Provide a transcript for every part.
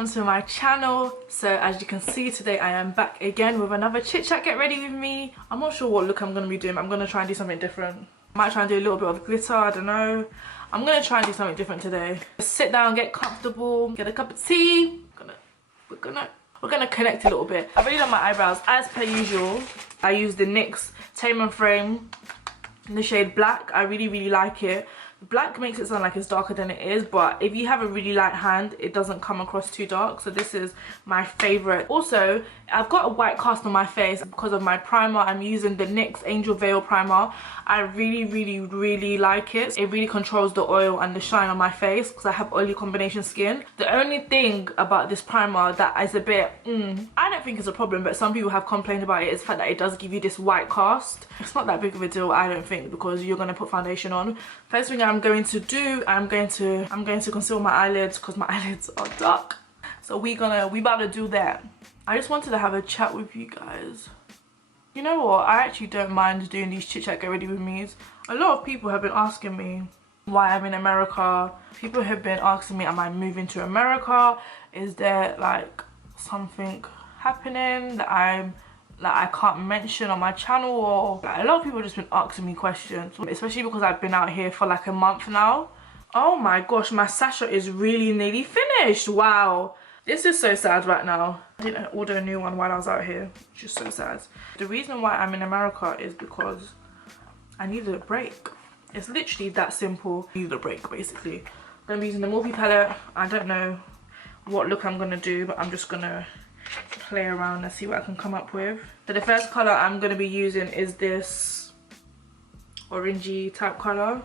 welcome to my channel. So as you can see, today I am back again with another chit chat get ready with me. I'm not sure what look I'm going to be doing. I'm going to try and do something different. I might try and do a little bit of glitter, I don't know. I'm going to try and do something different today. Sit down, get comfortable, get a cup of tea. We're gonna connect a little bit. I've already done my eyebrows as per usual. I use the NYX Tame and Frame in the shade Black. I really like it. Black makes it sound like it's darker than it is, but if you have a really light hand, it doesn't come across too dark. So this is my favorite. Also, I've got a white cast on my face because of my primer. I'm using the NYX Angel Veil primer. I really like it. It really controls the oil and the shine on my face because I have oily combination skin. The only thing about this primer that is a bit I don't think it's a problem, but some people have complained about it, is the fact that it does give you this white cast. It's not that big of a deal, I don't think, because you're going to put foundation on. First thing I'm going to do, I'm going to conceal my eyelids because my eyelids are dark. So we about to do that. I just wanted to have a chat with you guys. You know what, I actually don't mind doing these chit chat get ready with me's. A lot of people have been asking me why I'm in America. People have been asking me, am I moving to America? Is there like something happening that I can't mention on my channel? Or like, a lot of people have just been asking me questions, especially because I've been out here for like a month now. Oh my gosh, my sasha is really nearly finished. Wow, this is so sad right now. I didn't order a new one while I was out here, which is so sad. The reason why I'm in America is because I needed a break. It's literally that simple. I needed a break, basically. I'm gonna be using the Morphe palette. I don't know what look I'm gonna do, but I'm just gonna play around and see what I can come up with. So the first color I'm gonna be using is this orangey type color.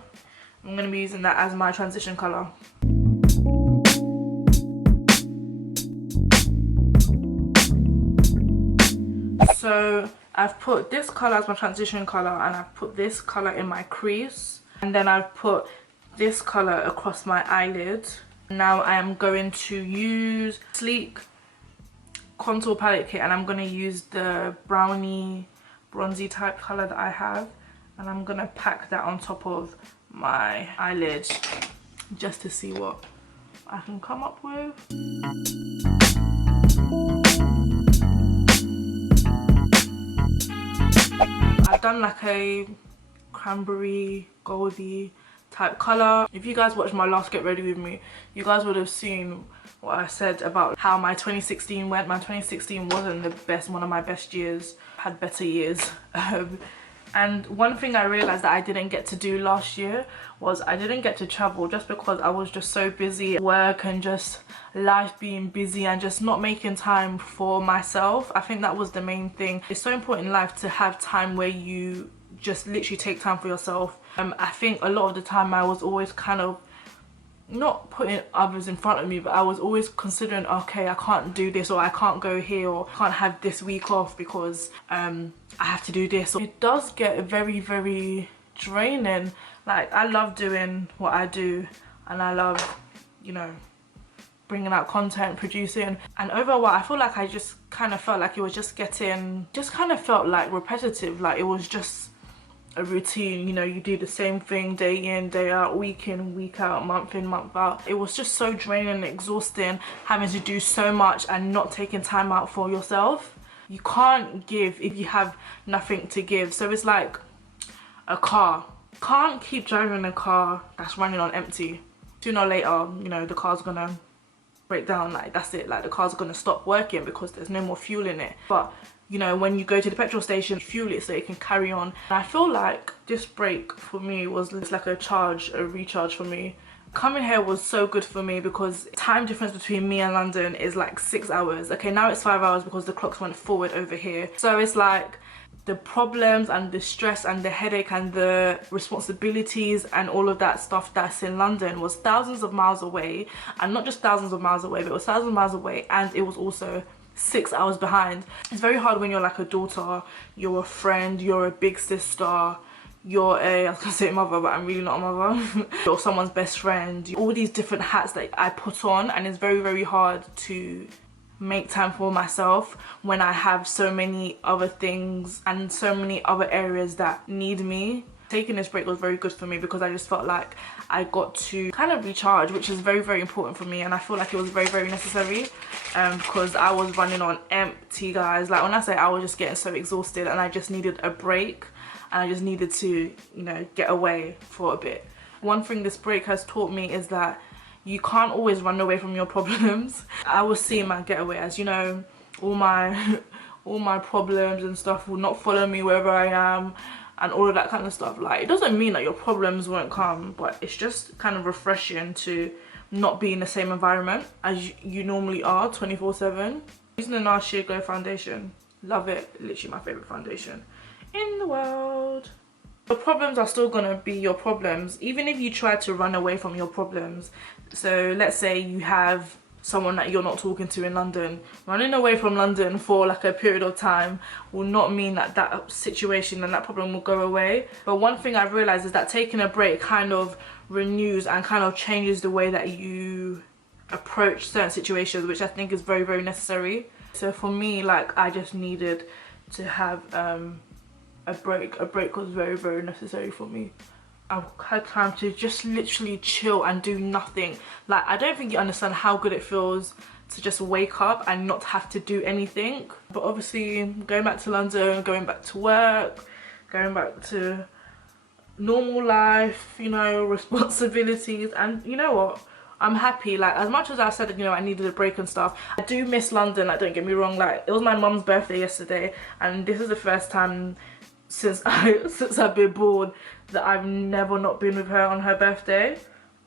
I'm gonna be using that as my transition color. So I've put this color as my transition color, and I've put this color in my crease, and then I've put this color across my eyelid. Now I am going to use Sleek contour palette kit, and I'm going to use the brownie bronzy type color that I have, and I'm going to pack that on top of my eyelid just to see what I can come up with. I've done like a cranberry goldy type color. If you guys watched my last get ready with me, you guys would have seen what I said about how my 2016 went. My 2016 wasn't the best, one of my best years. I had better years. And one thing I realized that I didn't get to do last year was I didn't get to travel, just because I was just so busy at work and just life being busy and just not making time for myself. I think that was the main thing. It's so important in life to have time where you just literally take time for yourself. I think a lot of the time I was always kind of not putting others in front of me, but I was always considering, okay, I can't do this, or I can't go here, or I can't have this week off because I have to do this. It does get very draining. Like, I love doing what I do, and I love, you know, bringing out content, producing, and over a while I feel like I just kind of felt like it was just kind of felt like repetitive. Like, it was just a routine, you know, you do the same thing day in, day out, week in, week out, month in, month out. It was just so draining and exhausting, having to do so much and not taking time out for yourself. You can't give if you have nothing to give. So it's like a car. Can't keep driving a car that's running on empty. Sooner or later, you know, the car's gonna break down. Like, that's it. Like, the car's gonna stop working because there's no more fuel in it. But you know, when you go to the petrol station, fuel it so it can carry on. And I feel like this break for me was like a recharge for me. Coming here was so good for me because time difference between me and London is like 6 hours. Okay, now it's 5 hours because the clocks went forward over here. So it's like the problems and the stress and the headache and the responsibilities and all of that stuff that's in London was thousands of miles away. And not just thousands of miles away, but it was thousands of miles away, and it was also 6 hours behind. It's very hard when you're like a daughter, you're a friend, you're a big sister, you're I was gonna say mother, but I'm really not a mother. You're someone's best friend. All these different hats that I put on, and it's very hard to make time for myself when I have so many other things and so many other areas that need me. Taking this break was very good for me because I just felt like I got to kind of recharge, which is very, very important for me, and I feel like it was very, very necessary because I was running on empty, guys. Like when I say I was just getting so exhausted and I just needed a break and I just needed to, you know, get away for a bit. One thing this break has taught me is that you can't always run away from your problems. I was seeing my getaway as, you know, all my problems and stuff will not follow me wherever I am and all of that kind of stuff. Like, it doesn't mean that your problems won't come, but it's just kind of refreshing to not be in the same environment as you normally are 24/7. Using the NARS Sheer Glow foundation, love it. Literally my favorite foundation in the world. Your problems are still gonna be your problems even if you try to run away from your problems. So let's say you have someone that you're not talking to in London. Running away from London for like a period of time will not mean that that situation and that problem will go away. But one thing I've realized is that taking a break kind of renews and kind of changes the way that you approach certain situations, which I think is very, very necessary. So for me, like, I just needed to have a break. A break was very, very necessary for me. I've had time to just literally chill and do nothing. Like, I don't think you understand how good it feels to just wake up and not have to do anything. But obviously going back to London, going back to work, going back to normal life, you know, responsibilities, and you know what, I'm happy. Like, as much as I said, you know, I needed a break and stuff, I do miss London. Like, don't get me wrong, like, it was my mum's birthday yesterday and this is the first time since I've been born that I've never not been with her on her birthday.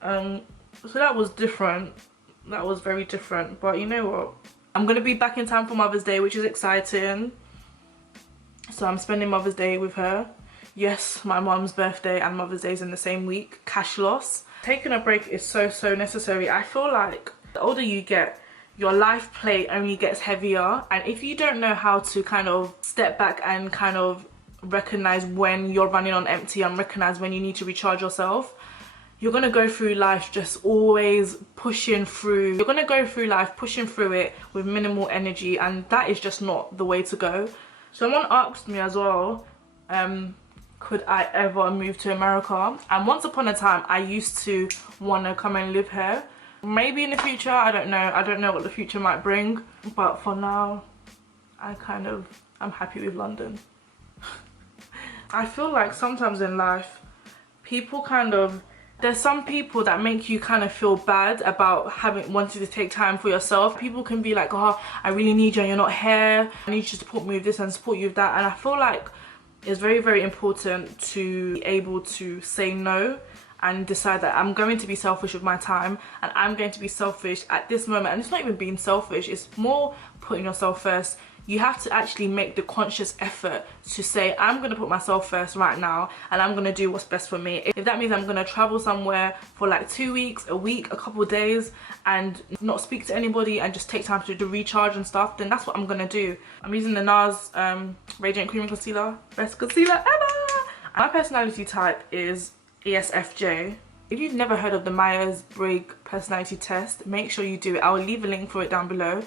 So that was different. That was very different. But you know what, I'm gonna be back in time for Mother's Day, which is exciting. So I'm spending Mother's Day with her. Yes, my mum's birthday and Mother's Day is in the same week. Cash loss. Taking a break is so, so necessary. I feel like the older you get, your life plate only gets heavier, and if you don't know how to kind of step back and kind of recognize when you're running on empty and recognize when you need to recharge yourself, you're gonna go through life just always pushing through. You're gonna go through life pushing through it with minimal energy, and that is just not the way to go. Someone asked me as well, could I ever move to America? And once upon a time I used to want to come and live here. Maybe in the future, I don't know what the future might bring, but for now I'm happy with London. I feel like sometimes in life, people there's some people that make you kind of feel bad about wanting to take time for yourself. People can be like, oh, I really need you and you're not here. I need you to support me with this and support you with that. And I feel like it's very, very important to be able to say no and decide that I'm going to be selfish with my time and I'm going to be selfish at this moment. And it's not even being selfish, it's more putting yourself first. You have to actually make the conscious effort to say, I'm going to put myself first right now and I'm going to do what's best for me. If that means I'm going to travel somewhere for like 2 weeks, a week, a couple of days and not speak to anybody and just take time to do recharge and stuff, then that's what I'm going to do. I'm using the NARS Radiant Creamy Concealer. Best concealer ever! My personality type is ESFJ. If you've never heard of the Myers-Briggs personality test, make sure you do it. I'll leave a link for it down below.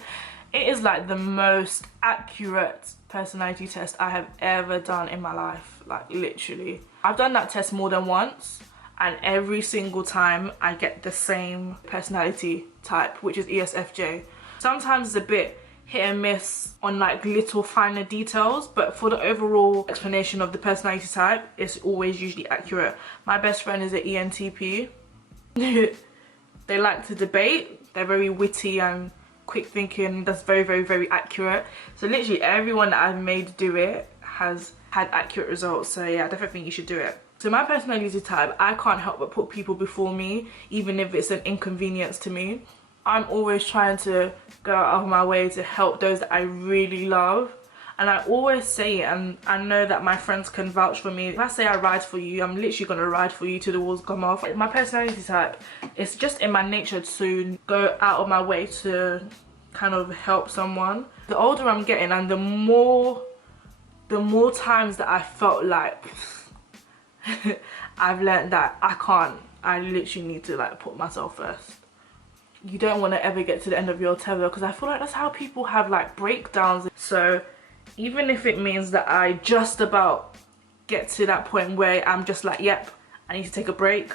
It is like the most accurate personality test I have ever done in my life, like literally. I've done that test more than once and every single time I get the same personality type, which is ESFJ. Sometimes it's a bit hit and miss on like little finer details, but for the overall explanation of the personality type, it's always usually accurate. My best friend is an ENTP. They like to debate, they're very witty and quick thinking. That's very, very, very accurate. So literally everyone that I've made do it has had accurate results. So yeah, I definitely think you should do it. So my personality type, I can't help but put people before me, even if it's an inconvenience to me. I'm always trying to go out of my way to help those that I really love. And I always say it, and I know that my friends can vouch for me. If I say I ride for you, I'm literally gonna ride for you till the walls come off. My personality type, it's just in my nature to go out of my way to kind of help someone. The older I'm getting and the more times that I felt like I've learned that I literally need to like put myself first. You don't want to ever get to the end of your tether, because I feel like that's how people have like breakdowns. So even if it means that I just about get to that point where I'm just like, yep, I need to take a break,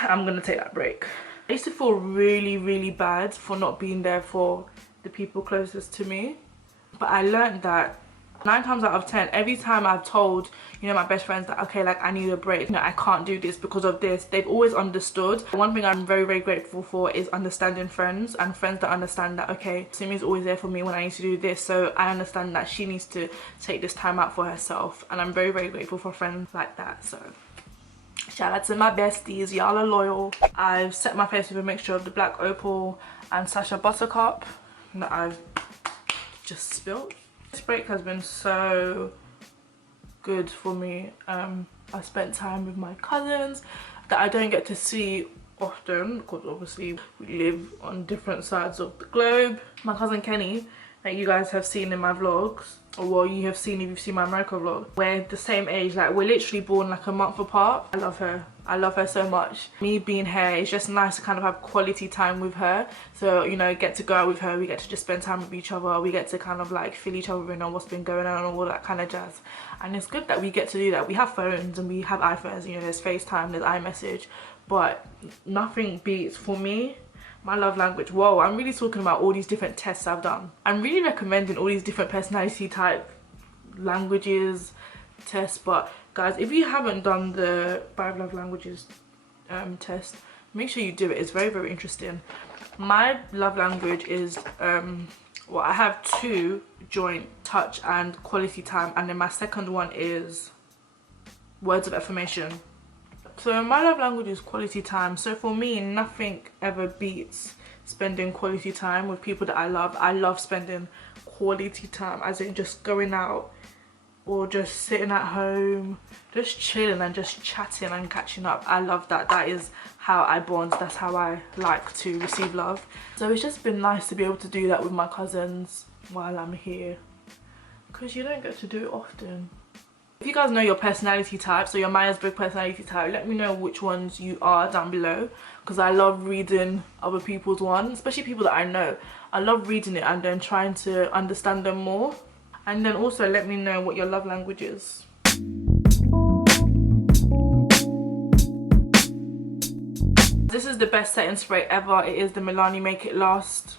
I'm gonna take that break. I used to feel really, really bad for not being there for the people closest to me, but I learned that 9 times out of 10, every time I've told, you know, my best friends that, okay, like I need a break, you know, I can't do this because of this, they've always understood. One thing I'm very, very grateful for is understanding friends, and friends that understand that, okay, Simi's always there for me when I need to do this, so I understand that she needs to take this time out for herself, and I'm very, very grateful for friends like that. So shout out to my besties, y'all are loyal. I've set my face with a mixture of the Black Opal and Sacha Buttercup that I've just spilled. This break has been so good for me. I spent time with my cousins that I don't get to see often because obviously we live on different sides of the globe. My cousin Kenny, that you guys have seen in my vlogs, or well, you have seen if you've seen my America vlog, we're the same age, like we're literally born like a month apart. I love her. I love her so much. Me being here, it's just nice to kind of have quality time with her. So, you know, get to go out with her, we get to just spend time with each other, we get to kind of like fill each other in on what's been going on and all that kind of jazz. And it's good that we get to do that. We have phones and we have iPhones, you know, there's FaceTime, there's iMessage, but nothing beats, for me, my love language. Whoa, I'm really talking about all these different tests I've done. I'm really recommending all these different personality type languages tests, but guys, if you haven't done the 5 love languages test, make sure you do it. It's very, very interesting. My love language is well, I have 2 joint: touch and quality time, and then my second one is words of affirmation. So my love language is quality time. So for me, nothing ever beats spending quality time with people that I love. I love spending quality time, as in just going out or just sitting at home, just chilling and just chatting and catching up. I love that. That is how I bond. That's how I like to receive love. So it's just been nice to be able to do that with my cousins while I'm here, because you don't get to do it often. If you guys know your personality types or your Myers-Briggs personality type, let me know which ones you are down below, because I love reading other people's ones, especially people that I know. I love reading it and then trying to understand them more. And then also let me know what your love language is. This is the best setting spray ever. It is the Milani Make It Last.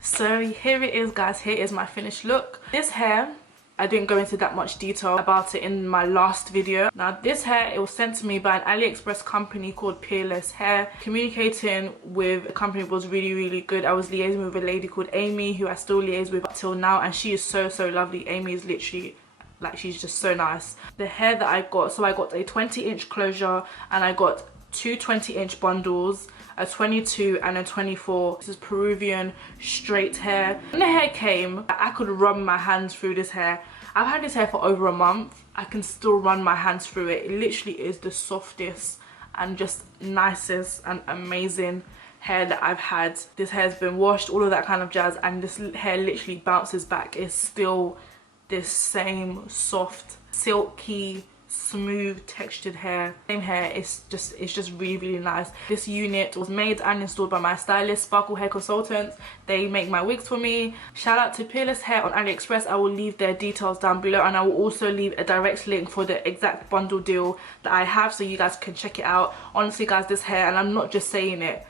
So here it is, guys. Here is my finished look. This hair, I didn't go into that much detail about it in my last video. Now this hair, it was sent to me by an AliExpress company called Peerless Hair. Communicating with the company was really, really good. I was liaising with a lady called Amy, who I still liaise with till now, and she is so, so lovely. Amy is literally, like, she's just so nice. The hair that I got, so I got a 20-inch closure and I got 2 20-inch bundles, a 22 and a 24. This is Peruvian straight hair. When the hair came, I could run my hands through this hair. I've had this hair for over a month. I can still run my hands through it. It literally is the softest and just nicest and amazing hair that I've had. This hair's been washed, all of that kind of jazz, and this hair literally bounces back. It's still this same soft, silky, smooth textured hair. Same hair. It's just really, really nice. This unit was made and installed by my stylist, Sparkle Hair Consultants. They make my wigs for me. Shout out to Peerless Hair on AliExpress. I will leave their details down below, and I will also leave a direct link for the exact bundle deal that I have, so you guys can check it out. Honestly guys, this hair, and I'm not just saying it,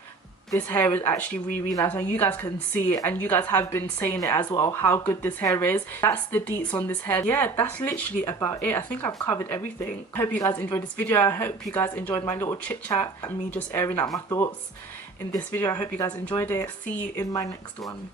this hair is actually really, really nice, and you guys can see it, and you guys have been saying it as well, how good this hair is. That's the deets on this hair. Yeah, that's literally about it. I think I've covered everything. I hope you guys enjoyed this video. I hope you guys enjoyed my little chit chat and me just airing out my thoughts in this video. I hope you guys enjoyed it. See you in my next one.